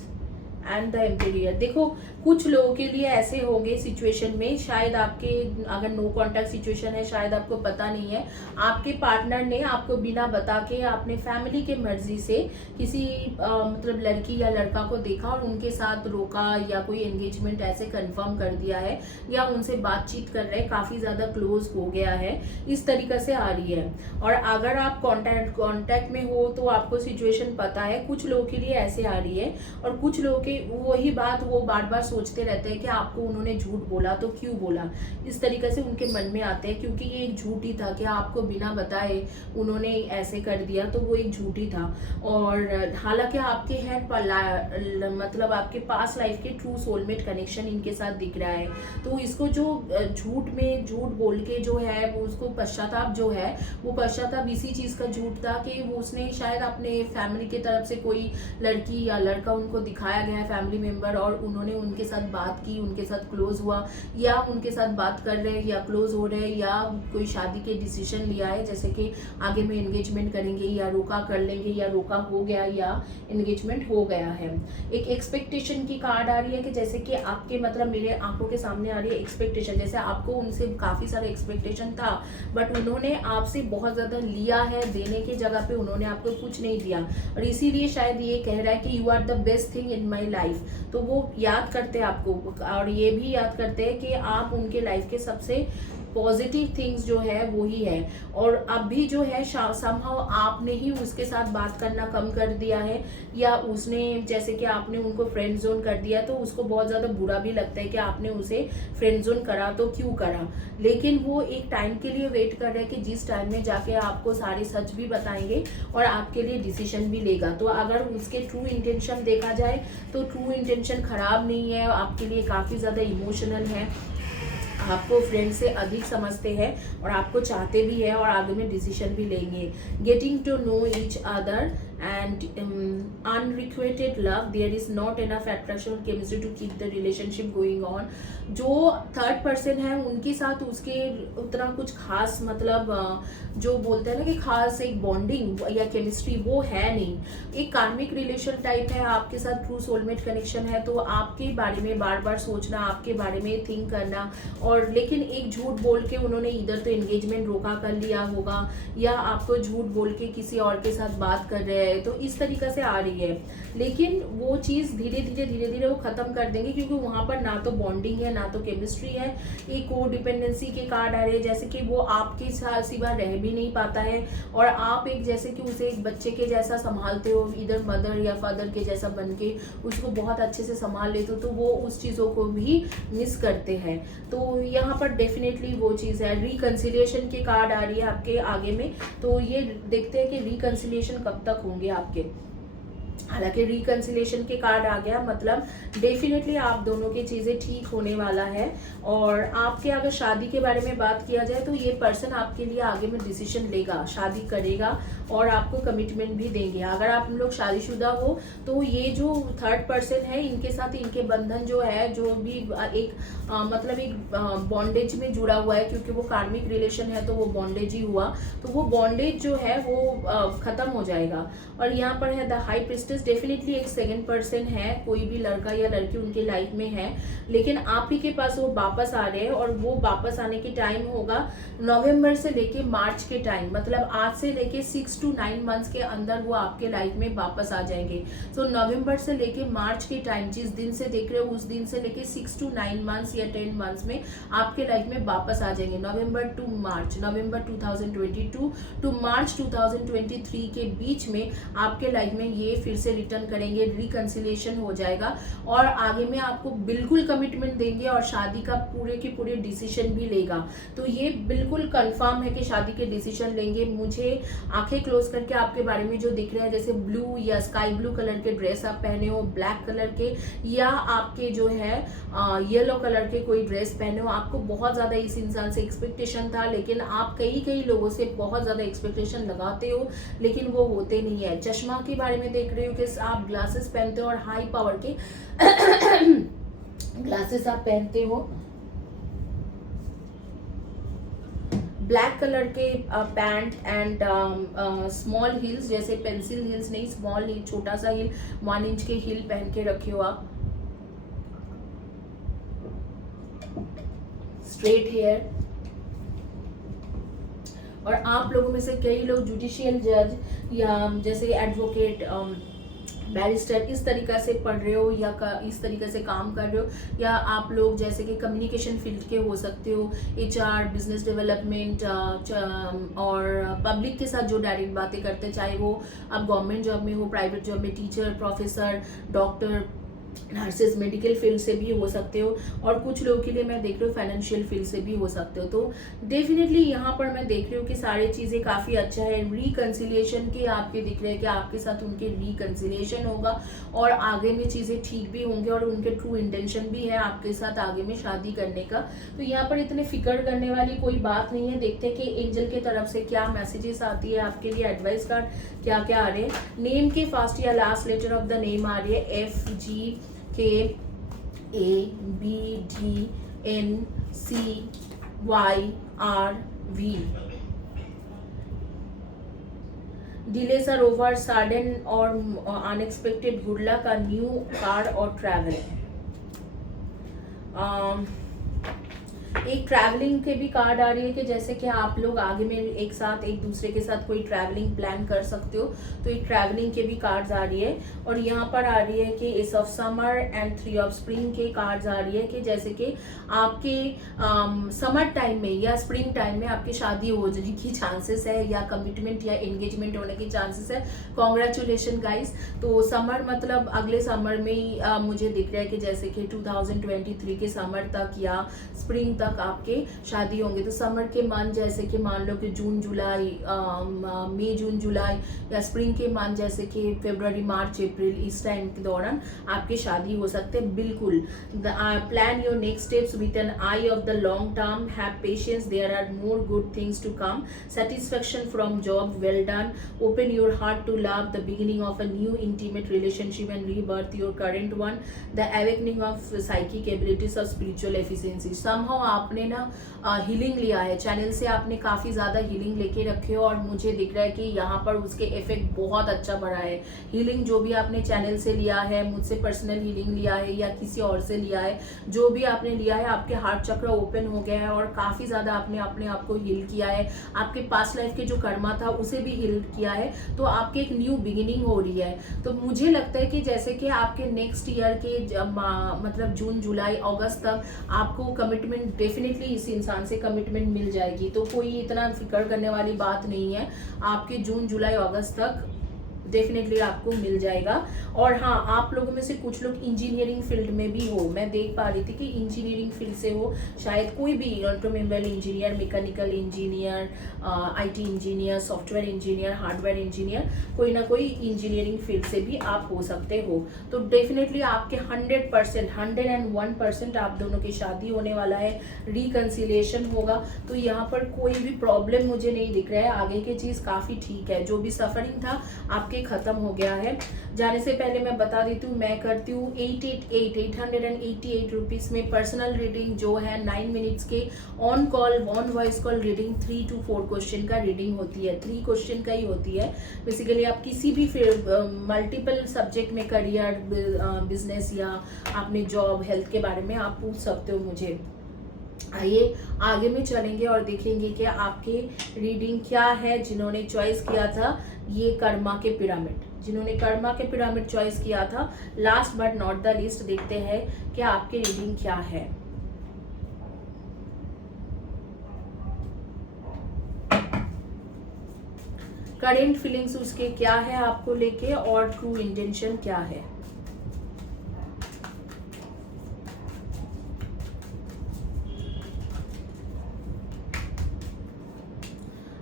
and the Imperial. देखो कुछ लोगों के लिए ऐसे होंगे सिचुएशन में, शायद आपके अगर नो कॉन्टैक्ट सिचुएशन है, शायद आपको पता नहीं है, आपके पार्टनर ने आपको बिना बता के अपने फैमिली के मर्जी से किसी मतलब लड़की या लड़का को देखा और उनके साथ रोका या कोई एंगेजमेंट ऐसे कंफर्म कर दिया है या उनसे बातचीत कर रहे, काफी ज्यादा क्लोज हो गया है, इस तरीके से आ रही है। और अगर आप कॉन्टैक्ट में हो तो आपको सिचुएशन पता है। कुछ लोगों के लिए ऐसे आ रही है और कुछ लोगों के वही बात वो बार बार सोचते रहते हैं कि आपको उन्होंने झूठ बोला तो क्यों बोला, इस तरीके से उनके मन में आते हैं, क्योंकि ये एक झूठ ही था कि आपको बिना बताए उन्होंने ऐसे कर दिया, तो वो एक झूठ ही था। और हालांकि आपके है मतलब आपके पास लाइफ के ट्रू सोलमेट कनेक्शन इनके साथ दिख रहा है, तो इसको जो झूठ में झूठ बोल के जो है वो उसको पश्चाताप जो है वो पश्चाताप इसी चीज का झूठ था कि वो उसने शायद अपने फैमिली की तरफ से कोई लड़की या लड़का उनको दिखाया गया है फैमिली मेंबर, और उन्होंने उनके साथ बात की, उनके साथ क्लोज हुआ या उनके साथ बात कर रहे हैं या क्लोज हो रहे हैं या कोई शादी के डिसीजन लिया है, जैसे कि आगे में एंगेजमेंट करेंगे या रोका कर लेंगे या रोका हो गया या एंगेजमेंट हो गया है। एक एक्सपेक्टेशन की कार्ड आ रही है कि जैसे कि आपके मतलब मेरे आंखों के सामने आ रही है एक्सपेक्टेशन, जैसे आपको उनसे काफी सारा एक्सपेक्टेशन था बट उन्होंने आपसे बहुत ज्यादा लिया है, देने की जगह पे उन्होंने आपको कुछ नहीं दिया, और इसीलिए शायद ये कह रहा है कि you are the best thing in my life. तो वो याद करते हैं आपको और ये भी याद करते हैं कि आप उनके लाइफ के सबसे पॉजिटिव थिंग्स जो है वो ही है। और अब भी जो है समहाउ आपने ही उसके साथ बात करना कम कर दिया है या उसने, जैसे कि आपने उनको फ्रेंड जोन कर दिया तो उसको बहुत ज्यादा बुरा भी लगता है कि आपने उसे फ्रेंड जोन करा तो क्यों करा, लेकिन वो एक टाइम के लिए वेट कर रहे हैं कि जिस टाइम में जाके आपको सारे सच भी बताएंगे और आपके लिए डिसीजन भी लेगा। तो अगर उसके ट्रू इंटेंशन देखा जाए तो ट्रू इंटेंशन खराब नहीं है, आपके लिए काफी ज्यादा इमोशनल है, आपको फ्रेंड से अधिक समझते हैं और आपको चाहते भी है और आगे में डिसीजन भी लेंगे। Getting to know each other and unrequited love, there is not enough attraction chemistry to keep the relationship going on. जो थर्ड पर्सन है उनके साथ उसके उतना कुछ खास मतलब जो बोलते हैं ना कि खास एक बॉन्डिंग या केमिस्ट्री वो है नहीं, एक कार्मिक रिलेशन टाइप है आपके साथ, ट्रू सोलमेट कनेक्शन है, तो आपके बारे में बार बार सोचना, आपके बारे में थिंक करना, और लेकिन एक झूठ बोल के उन्होंने इधर तो एंगेजमेंट रोका कर लिया होगा या आपको झूठ बोल के किसी और के साथ बात कर रहे हैं, तो इस तरीके से आ रही है। लेकिन वो चीज धीरे धीरे वो खत्म कर देंगे, क्योंकि वहां पर ना तो बॉन्डिंग है ना तो केमिस्ट्री है। एक को डिपेंडेंसी के कार्ड आ रहे हैं, जैसे कि वो आपके सिवा रह भी नहीं पाता है और आप एक जैसे कि उसे एक बच्चे के जैसा संभालते हो, इधर मदर या फादर के जैसा बन के उसको बहुत अच्छे से संभाल लेते हो, तो वो उस चीजों को भी मिस करते हैं। तो यहाँ पर डेफिनेटली वो चीज है। रिकंसिलिएशन की कार्ड आ रही है आपके आगे में, तो ये देखते हैं कि रिकंसिलिएशन कब तक होंगे आपके। हालांकि रिकंसिलेशन के कार्ड आ गया, मतलब डेफिनेटली आप दोनों की चीजें ठीक होने वाला है। और आपके अगर शादी के बारे में बात किया जाए तो ये पर्सन आपके लिए आगे में डिसीजन लेगा, शादी करेगा और आपको कमिटमेंट भी देंगे। अगर आप लोग शादीशुदा हो तो ये जो थर्ड पर्सन है इनके साथ इनके बंधन जो है, जो भी एक मतलब एक बॉन्डेज में जुड़ा हुआ है, क्योंकि वो कार्मिक रिलेशन है तो वो बॉन्डेज ही हुआ, तो वो बॉन्डेज जो है वो खत्म हो जाएगा। और यहाँ पर है द हाई प्रिस्टेस, डेफिनेटली एक सेकंड पर्सन है, कोई भी लड़का या लड़की उनके लाइफ में है, लेकिन आप ही के पास वो वापस आ रहे हैं और वो वापस आने की टाइम होगा नवंबर से लेके मार्च के टाइम, मतलब आज से लेके 6 to 9 मंथ्स के अंदर वो आपके लाइफ में वापस आ जाएंगे। सो नवंबर से लेके मार्च के टाइम, जिस दिन से देख रहे हो उस दिन से लेके 6 to 9 मंथ्स या 10 मंथ्स में आपके लाइफ में वापस आ जाएंगे। नवंबर टू मार्च, नवंबर 2022 टू मार्च 2023 के बीच में आपके लाइफ में ये फिर से रिटर्न करेंगे, रिकंसिलिएशन हो जाएगा और आगे में आपको बिल्कुल कमिटमेंट देंगे और शादी का पूरे के पूरे डिसीजन भी लेगा। तो ये बिल्कुल कंफर्म है कि शादी के डिसीजन लेंगे। मुझे आंखें क्लोज करके आपके बारे में जो दिख रहा है, जैसे ब्लू या स्काई ब्लू कलर के ड्रेस आप पहने हो, ब्लैक कलर के या आपके जो है येलो कलर के कोई ड्रेस पहने हो, आपको बहुत ज्यादा इस इंसान से एक्सपेक्टेशन था, लेकिन आप कई लोगों से बहुत ज्यादा एक्सपेक्टेशन लगाते हो लेकिन वो होते नहीं है। चश्मा के बारे में देख रहे हो कि आप ग्लासेस पहनते हो और हाई पावर के ग्लासेस आप पहनते हो, ब्लैक कलर के पैंट एंड स्मॉल हील्स, जैसे पेंसिल हील्स नहीं, स्मॉल हील, छोटा सा हील 1 इंच के हील पहन के रखे हो आप। Straight hair. और आप लोगों में से कई लोग जुडिशियल जज या जैसे एडवोकेट, बैरिस्टर इस तरीक़ा से पढ़ रहे हो या इस तरीक़े से काम कर रहे हो, या आप लोग जैसे कि कम्युनिकेशन फील्ड के हो सकते हो, HR, बिजनेस डेवलपमेंट और पब्लिक के साथ जो डायरेक्ट बातें करते हैं, चाहे वो आप गवर्नमेंट जॉब में हो, प्राइवेट जॉब में, teacher, professor, doctor, nurses, medical field से भी हो सकते हो, और कुछ लोगों के लिए मैं देख रही हूँ फाइनेंशियल फील्ड से भी हो सकते हो। तो डेफिनेटली यहाँ पर मैं देख रही हूँ कि सारी चीज़ें काफ़ी अच्छा है। रिकन्सिलिएशन के आपके दिख रहे हैं कि आपके साथ उनके रिकन्सिलिएशन होगा और आगे में चीज़ें ठीक भी होंगे, और उनके ट्रू इंटेंशन भी है आपके साथ आगे में शादी करने का। तो यहाँ पर इतने फिक्र करने वाली कोई बात नहीं है। देखते हैं कि एंजल की तरफ से क्या मैसेजेस आती है आपके लिए, एडवाइस कार्ड क्या क्या आ रहे हैं। नेम के फर्स्ट या last letter of the name आ रही है FGKABDNCYRV। Delays are over, sudden or unexpected good luck, a new car or travel। एक ट्रैवलिंग के भी कार्ड आ रही है कि जैसे कि आप लोग आगे में एक साथ एक दूसरे के साथ कोई ट्रैवलिंग प्लान कर सकते हो, तो एक ट्रैवलिंग के भी कार्ड्स आ रही है। और यहाँ पर आ रही है कि S of summer and 3 of spring के कार्ड्स आ रही है कि जैसे कि आपके समर टाइम में या स्प्रिंग टाइम में आपकी शादी हो जाने की चांसेस है, या कमिटमेंट या एंगेजमेंट होने की चांसेस है। Congratulation guys. तो समर मतलब अगले समर में ही मुझे दिख रहा है कि जैसे कि 2023 के समर तक या स्प्रिंग तक आपके शादी होंगे। तो समर के मंथ जैसे कि मान लो कि जून जुलाई, मई जून जुलाई, या स्प्रिंग के मंथ जैसे कि फरवरी मार्च अप्रैल, इस टाइम के दौरान आपके शादी हो सकते हैं। बिल्कुल plan your next steps with an eye of the long term, have patience, there are more good things to come, satisfaction from job, well done, open your heart to love, the beginning of a new intimate relationship and rebirth your current one, the awakening of psychic abilities और spiritual efficiency. Somehow आपने ना healing लिया है, channel से आपने काफ़ी ज़्यादा healing लेके रखे हो, और मुझे दिख रहा है कि यहाँ पर उसके इफेक्ट बहुत अच्छा बढ़ा है। हीलिंग जो भी आपने चैनल से लिया है, मुझसे पर्सनल हीलिंग लिया है या किसी और से लिया है, जो भी आपने लिया है, आपके हार्ट चक्र ओपन हो गया है और काफ़ी ज़्यादा आपने अपने आप को हील किया है। आपके पास्ट लाइफ के जो कर्मा था उसे भी हील किया है, तो आपके एक न्यू बिगिनिंग हो रही है। तो मुझे लगता है कि जैसे कि आपके नेक्स्ट ईयर के मतलब जून जुलाई अगस्त तक आपको कमिटमेंट डेफिनेटली इस इंसान से कमिटमेंट मिल जाएगी। तो कोई इतना फिक्र करने वाली बात नहीं है, आपके जून जुलाई अगस्त तक डेफिनेटली आपको मिल जाएगा। और हाँ, आप लोगों में से कुछ लोग इंजीनियरिंग फील्ड में भी हो, मैं देख पा रही थी कि इंजीनियरिंग फील्ड से हो, शायद कोई भी automobile engineer, mechanical engineer, IT engineer, software engineer, hardware engineer, कोई ना कोई इंजीनियरिंग फील्ड से भी आप हो सकते हो। तो डेफिनेटली आपके 100%, 101% आप दोनों की शादी होने वाला है, रिकन्सिलिएशन होगा। तो यहाँ पर कोई भी प्रॉब्लम मुझे नहीं दिख रहा है, आगे की चीज़ काफ़ी ठीक है। जो भी सफरिंग था आपके खत्म हो गया है। जाने से पहले मैं बता देती हूँ, मैं करती हूँ 888 रुपीज़ में पर्सनल रीडिंग जो है 9 मिनट्स के on call, on voice call reading, 3 to 4 question का रीडिंग होती है, 3 क्वेश्चन का ही होती है। बेसिकली आप किसी भी मल्टीपल सब्जेक्ट में, करियर, बिजनेस या आपने जॉब, हेल्थ के बारे में आप पूछ सकते हो मुझे। आइए आगे में चलेंगे और देखेंगे कि आपके रीडिंग क्या है। जिन्होंने चॉइस किया था ये कर्मा के पिरामिड, जिन्होंने कर्मा के पिरामिड चॉइस किया था, last but not the least देखते हैं कि आपकी रीडिंग क्या है। करेंट फीलिंग्स उसके क्या है आपको लेके, और ट्रू इंटेंशन क्या है।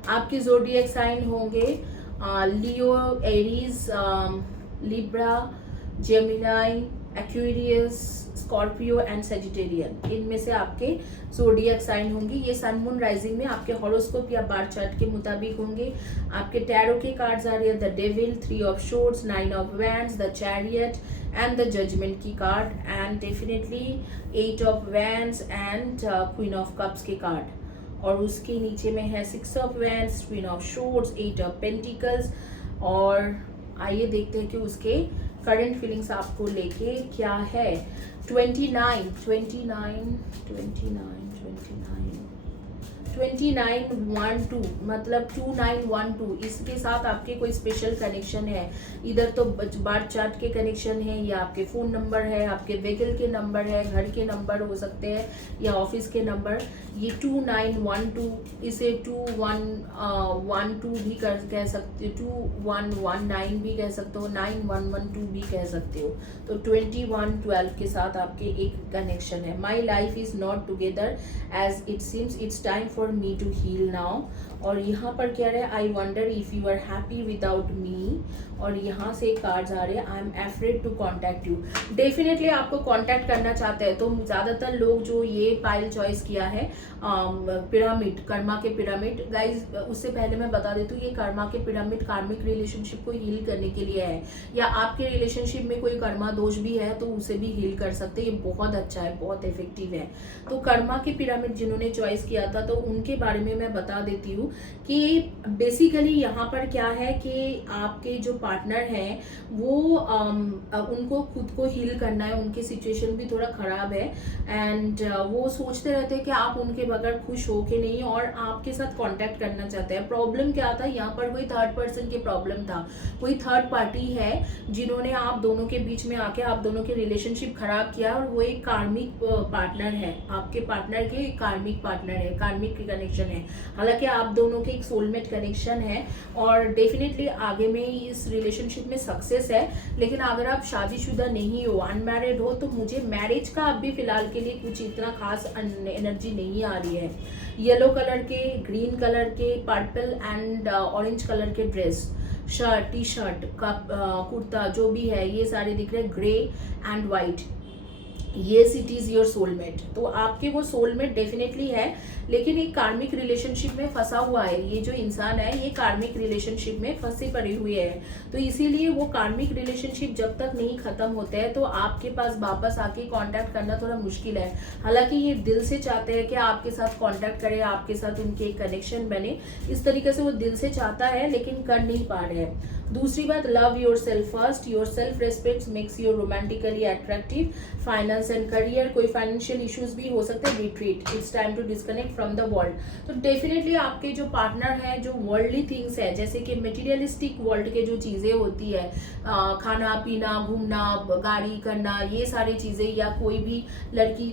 आपके ज़ोडिएक साइन होंगे Leo, Aries, Libra, Gemini, Aquarius, Scorpio and Sagittarian. इनमें से आपके ज़ोडिएक साइन होंगे। ये सन मून राइजिंग में आपके हॉरोस्कोप या बार चार्ट के मुताबिक होंगे। आपके टैरो के कार्ड्स आ रही है the devil, 3 of swords, 9 of wands, the chariot and the judgement की card, and definitely 8 of wands and queen of cups के कार्ड। और उसके नीचे में है 6 of wands, queen of swords, 8 of pentacles. और आइए देखते हैं कि उसके करंट फीलिंग्स आपको लेके क्या है। 29 2912 मतलब 2912, इसके साथ आपके कोई स्पेशल कनेक्शन है। इधर तो बार चार्ट के कनेक्शन है, या आपके फ़ोन नंबर है, आपके व्हीकल के नंबर है, घर के नंबर हो सकते हैं, या ऑफिस के नंबर। ये 2912, इसे 2112 भी कह सकते हो, 2119 भी कह सकते हो, 9112 भी कह सकते हो। तो 2112 के साथ आपके एक कनेक्शन है। My life is not together as it seems, it's time for me to heal now. और यहाँ पर क्या है, I wonder if you are happy without me. और यहाँ से कार्ड्स आ रहे हैं, I am afraid to contact you. Definitely आपको कॉन्टैक्ट करना चाहते हैं। तो ज़्यादातर लोग जो ये पाइल चॉइस किया है, पिरामिड, कर्मा के पिरामिड। गाइज उससे पहले मैं बता देती हूँ, ये कर्मा के पिरामिड कार्मिक रिलेशनशिप को हील करने के लिए है, या आपके रिलेशनशिप में कोई कर्मा दोष भी है तो उसे भी हील कर सकते हैं। ये बहुत अच्छा है, बहुत इफेक्टिव है। तो कर्मा के पिरामिड जिन्होंने चॉइस किया था, तो उनके बारे में मैं बता देती हूँ कि बेसिकली यहाँ पर क्या है कि आपके जो पार्टनर हैं वो उनको खुद को हील करना है। उनकी सिचुएशन भी थोड़ा खराब है, एंड वो सोचते रहते हैं कि आप उनके बगैर खुश हो के नहीं, और आपके साथ कांटेक्ट करना चाहते हैं। प्रॉब्लम क्या था यहाँ पर, कोई थर्ड पर्सन की प्रॉब्लम था, कोई थर्ड पार्टी है जिन्होंने आप दोनों के बीच में आके आप दोनों के रिलेशनशिप खराब किया, और वो एक कार्मिक पार्टनर है, आपके पार्टनर के कार्मिक पार्टनर है, कार्मिक कनेक्शन है। हालांकि आप दोनों के एक सोलमेट कनेक्शन है, और डेफिनेटली आगे में इस रिलेशनशिप में सक्सेस है। लेकिन अगर आप शादीशुदा नहीं हो, अनमैरिड हो, तो मुझे मैरिज का अभी फिलहाल के लिए कुछ इतना खास एनर्जी नहीं आ रही है। येलो कलर के, ग्रीन कलर के, पर्पल एंड ऑरेंज कलर के ड्रेस, शर्ट, टी शर्ट का कुर्ता जो भी है, ये सारे दिख रहे हैं, grey and white. Yes it is your soulmate. तो आपके वो सोलमेट डेफिनेटली है, लेकिन एक कार्मिक रिलेशनशिप में फंसा हुआ है। ये जो इंसान है ये कार्मिक रिलेशनशिप में फंसे पड़े हुए है। तो इसीलिए वो कार्मिक रिलेशनशिप जब तक नहीं खत्म होते हैं तो आपके पास वापस आके कांटेक्ट करना थोड़ा मुश्किल है। हालांकि ये दिल से चाहते हैं कि आपके साथ कांटेक्ट करें, आपके साथ उनके कनेक्शन बने, इस तरीके से वो दिल से चाहता है, लेकिन कर नहीं पा रहे हैं। दूसरी बात, love yourself first. Your self respect makes you romantically attractive. Finance and career, कोई फाइनेंशियल इश्यूज भी हो सकते हैं। Retreat, it's time to disconnect from the world. तो डेफिनेटली आपके जो पार्टनर है, जो वर्ल्डली थिंग्स है, जैसे कि मटेरियलिस्टिक वर्ल्ड के जो चीजें होती है, खाना पीना, घूमना, गाड़ी करना, ये सारी चीजें, या कोई भी लड़की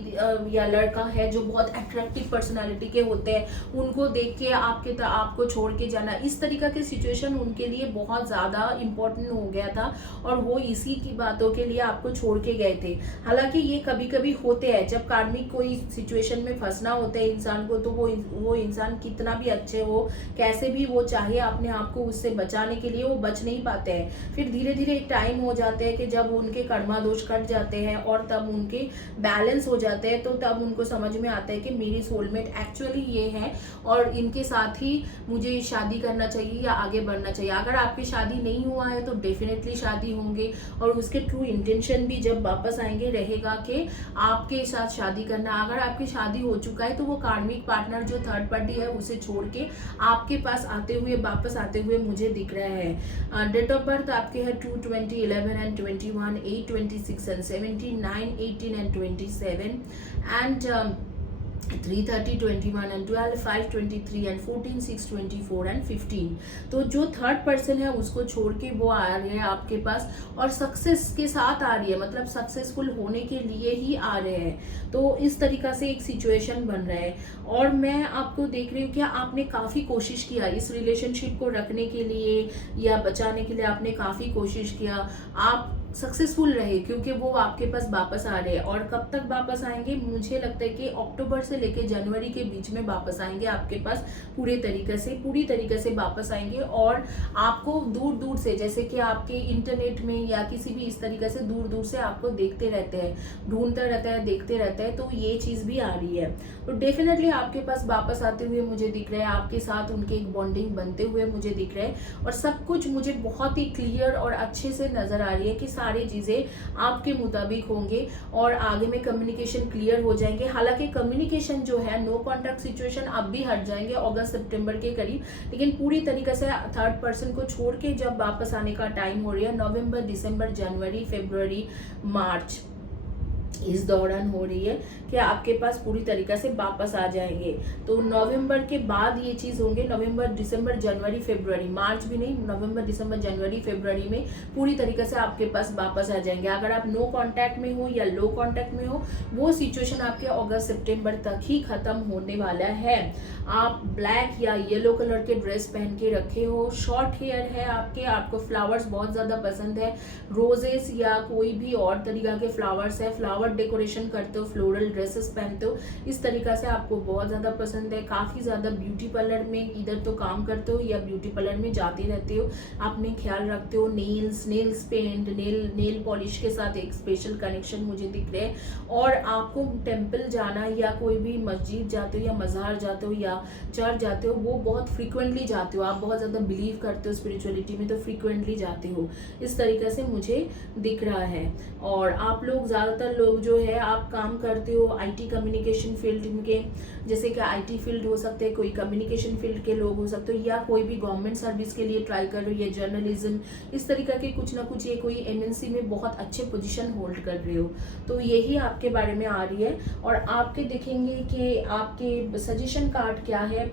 या लड़का है जो बहुत अट्रैक्टिव पर्सनालिटी के होते हैं, उनको देख के आपको छोड़ के जाना, इस तरीका की सिचुएशन उनके लिए बहुत ज्यादा इंपॉर्टेंट हो गया था, और वो इसी की बातों के लिए आपको छोड़ के गए थे। हालांकि ये कभी कभी होते हैं, जब कार्मिक कोई सिचुएशन में फंसना होता है इंसान को, तो वो इंसान कितना भी अच्छे हो, कैसे भी वो चाहे अपने आप को उससे बचाने के लिए, वो बच नहीं पाते हैं। फिर धीरे धीरे एक टाइम हो जाते हैं कि जब उनके कर्मा दोष कट जाते हैं और तब उनके बैलेंस हो जाते हैं, तो तब उनको समझ में आता है कि मेरी सोलमेट एक्चुअली ये है, और इनके साथ ही मुझे शादी करना चाहिए या आगे बढ़ना चाहिए। अगर आपकी शादी नहीं हुआ है तो डेफिनेटली शादी होंगे, और उसके ट्रू इंटेंशन भी जब वापस आएंगे रहेगा कि आपके साथ शादी करना। अगर आपकी शादी हो चुका है तो वो कार्मिक पार्टनर जो थर्ड पार्टी है उसे छोड़ के आपके पास आते हुए, वापस आते हुए मुझे दिख रहा है। डेट ऑफ बर्थ आपके है 2, 20, 11 and 21, 8, 26 and 17, 9, 18 and 27 and 3, 30, 21 and 12, 5, 23 and 14, 6, 24 and 15। तो जो थर्ड पर्सन है उसको छोड़ के वो आ रहे हैं आपके पास, और सक्सेस के साथ आ रही है, मतलब सक्सेसफुल होने के लिए ही आ रहे हैं। तो इस तरीका से एक सिचुएशन बन रहा है, और मैं आपको देख रही हूँ कि आपने काफ़ी कोशिश किया इस रिलेशनशिप को रखने के लिए या बचाने के लिए, आपने काफ़ी कोशिश किया, आप सक्सेसफुल रहे, क्योंकि वो आपके पास वापस आ रहे हैं। और कब तक वापस आएंगे, मुझे लगता है कि अक्टूबर से लेके जनवरी के बीच में वापस आएंगे आपके पास, पूरी तरीके से वापस आएंगे। और आपको दूर दूर से, जैसे कि आपके इंटरनेट में या किसी भी इस तरीके से दूर दूर से आपको देखते रहते हैं, ढूंढते रहते हैं, देखते रहते हैं, तो ये चीज़ भी आ रही है। तो डेफिनेटली आपके पास वापस आते हुए मुझे दिख रहा है, आपके साथ उनके एक बॉन्डिंग बनते हुए मुझे दिख रहा है, और सब कुछ मुझे बहुत ही क्लियर और अच्छे से नजर आ रही है कि सारी चीजें आपके मुताबिक होंगे, और आगे में कम्युनिकेशन क्लियर हो जाएंगे। हालांकि कम्युनिकेशन जो है, नो कॉन्टैक्ट सिचुएशन अब भी हट जाएंगे अगस्त सितंबर के करीब, लेकिन पूरी तरीके से थर्ड पर्सन को छोड़ के जब वापस आने का टाइम हो रहा है, नवंबर, दिसंबर, जनवरी, फरवरी, मार्च, इस दौरान हो रही है कि आपके पास पूरी तरीके से वापस आ जाएंगे। तो नवंबर के बाद ये चीज़ होंगे, नवंबर दिसंबर जनवरी फरवरी, मार्च भी नहीं, नवंबर दिसंबर जनवरी फरवरी में पूरी तरीके से आपके पास वापस आ जाएंगे। अगर आप नो कांटेक्ट में हो या लो कांटेक्ट में हो, वो सिचुएशन आपके अगस्त सितंबर तक ही खत्म होने वाला है। आप ब्लैक या येलो कलर के ड्रेस पहन के रखे हो, शॉर्ट हेयर है आपके, आपको फ्लावर्स बहुत ज़्यादा पसंद है, रोजेस या कोई भी और तरीका के फ्लावर्स है, फ्लावर डेकोरेशन करते हो, फ्लोरल ड्रेसेस पहनते हो, इस तरीका से आपको बहुत ज़्यादा पसंद है। काफ़ी ज़्यादा ब्यूटी पार्लर में इधर तो काम करते हो या ब्यूटी पार्लर में जाते रहते हो, अपने ख्याल रखते हो, नेल्स पेंट, नेल पॉलिश के साथ एक स्पेशल कनेक्शन मुझे दिख रहे हैं। और आपको टेम्पल जाना या कोई भी मस्जिद जाते हो या मज़ार जाते हो या चर्च जाते हो, वो बहुत फ्रिक्वेंटली जाते हो, आप बहुत ज़्यादा बिलीव करते हो स्पिरिचुअलिटी में, तो फ्रिक्वेंटली जाते हो, इस तरीके से मुझे दिख रहा है। और आप लोग ज़्यादातर लोग जो है आप काम करते हो आईटी कम्युनिकेशन फील्ड के, जैसे कि आईटी फील्ड हो सकते हैं, कोई कम्युनिकेशन फील्ड के लोग हो सकते हो, या कोई भी गवर्नमेंट सर्विस के लिए ट्राई कर रहे हो, या जर्नलिज्म, इस तरीके के कुछ ना कुछ, ये कोई एमएनसी में बहुत अच्छे पोजीशन होल्ड कर रहे हो, तो यही आपके बारे में आ रही है। और आपके देखेंगे कि आपके सजेशन कार्ड क्या है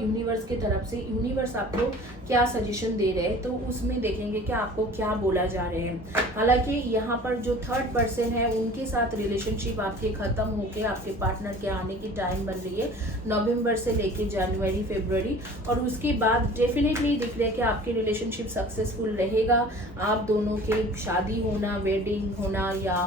यूनिवर्स की तरफ से, यूनिवर्स आपको क्या सजेशन दे रहे हैं, तो उसमें देखेंगे कि आपको क्या बोला जा रहे हैं। हालांकि यहाँ पर जो थर्ड पर्सन है उनके साथ रिलेशनशिप आपके खत्म होके आपके पार्टनर के आने की टाइम बन रही है, नवंबर से लेके जनवरी फरवरी, और उसके बाद डेफिनेटली दिख रहा है कि आपके रिलेशनशिप सक्सेसफुल रहेगा। आप दोनों के शादी होना, वेडिंग होना या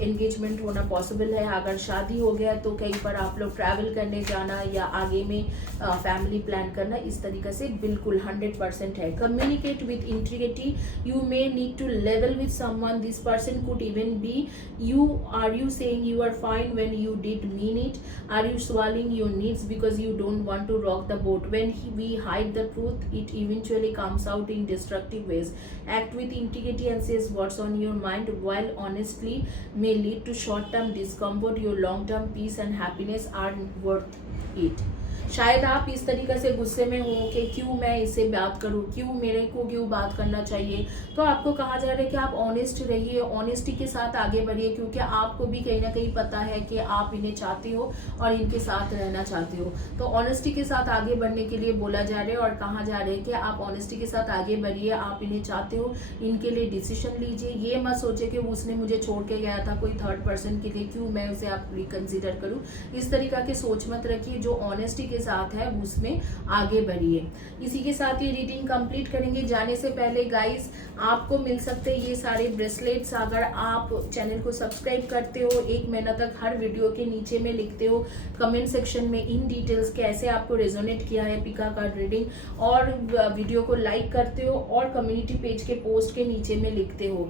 एंगेजमेंट होना पॉसिबल है। अगर शादी हो गया तो कहीं पर आप लोग ट्रैवल करने जाना या आगे में फैमिली प्लान करना, इस तरीके से बिल्कुल 100% है। Communicate with integrity, you may need to level with someone, this person could even be you. Are you saying you are fine when you did mean it? Are you swallowing your needs because you don't want to rock the boat? When we hide the truth, it eventually comes out in destructive ways. Act with integrity and says what's on your mind, while honestly may lead to short-term discomfort. Your long-term peace and happiness are worth it. शायद आप इस तरीके से गुस्से में हो कि क्यों मैं इससे बात करूं, क्यों मेरे को क्यों बात करना चाहिए, तो आपको कहा जा रहा है कि आप ऑनेस्ट रहिए, ऑनेस्टी के साथ आगे बढ़िए, क्योंकि आपको भी कहीं ना कहीं पता है कि आप इन्हें चाहते हो और इनके साथ रहना चाहते हो। तो ऑनेस्टी के साथ आगे बढ़ने के लिए बोला जा रहा है और कहा जा रहा है कि आप ऑनेस्टी के साथ आगे बढ़िए, आप इन्हें चाहते हो, इनके लिए डिसीजन लीजिए। ये मत सोचे कि उसने मुझे छोड़ के गया था कोई थर्ड पर्सन के लिए, क्यों मैं उसे आप रिकंसिडर करूँ, इस तरीका की सोच मत रखिए। जो ऑनेस्टी के साथ है उसमें आगे बढ़िए। इसी के साथ ये रीडिंग कंप्लीट करेंगे। जाने से पहले गाइस आपको मिल सकते हैं ये सारे ब्रेसलेट्स, अगर आप चैनल को सब्सक्राइब करते हो, 1 महीना तक हर वीडियो के नीचे में लिखते हो कमेंट सेक्शन में इन डिटेल्स कैसे आपको रेजोनेट किया है पिका कार्ड रीडिंग, और वीडियो को लाइक करते हो और कम्युनिटी पेज के पोस्ट के नीचे में लिखते हो।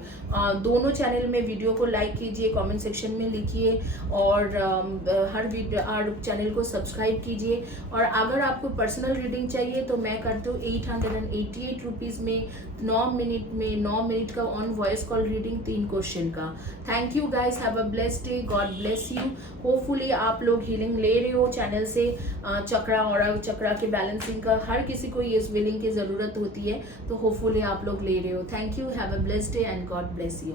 दोनों चैनल में वीडियो को लाइक कीजिए, कमेंट सेक्शन में लिखिए, और हर चैनल को सब्सक्राइब कीजिए। और अगर आपको पर्सनल रीडिंग चाहिए तो मैं करती हूँ 888 रुपीज़ में 9 मिनट का on voice call reading 3 question का। Thank you guys, have a blessed day, God bless you. Hopefully आप लोग हीलिंग ले रहे हो चैनल से, चक्रा और चक्रा के बैलेंसिंग का हर किसी को ये हीलिंग की ज़रूरत होती है, तो होपफुली आप लोग ले रहे हो। Thank you, have a blessed day and God bless you.